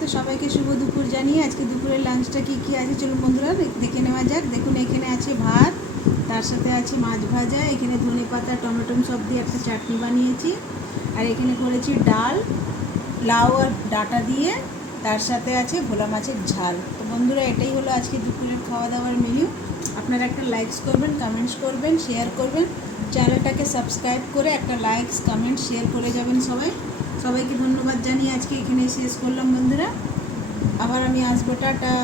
তো সবাইকে শুভ দুপুর জানিয়ে আজকে দুপুরের লাঞ্চটা কী আছে চলুন বন্ধুরা দেখে নেওয়া যাক। দেখুন এখানে আছে ভাত, তার সাথে আছে মাছ ভাজা, এখানে ধনেপাতা টমেটো সব দিয়ে একটা চাটনি বানিয়েছি, আর এখানে করেছি ডাল লাউ আর ডাঁটা দিয়ে, তার সাথে আছে ভোলা মাছের ঝাল। তো বন্ধুরা এটাই হলো আজকে দুপুরের খাওয়া দাওয়ার মেনু। আপনারা একটা লাইকস করবেন, কমেন্টস করবেন, শেয়ার করবেন, চ্যানেলটাকে সাবস্ক্রাইব করে একটা লাইকস কমেন্ট শেয়ার করে যাবেন সবাইকে ধন্যবাদ জানিয়ে আজকে এখানে শেষ করলাম বন্ধুরা। আবার আমি আসবো, টাটা।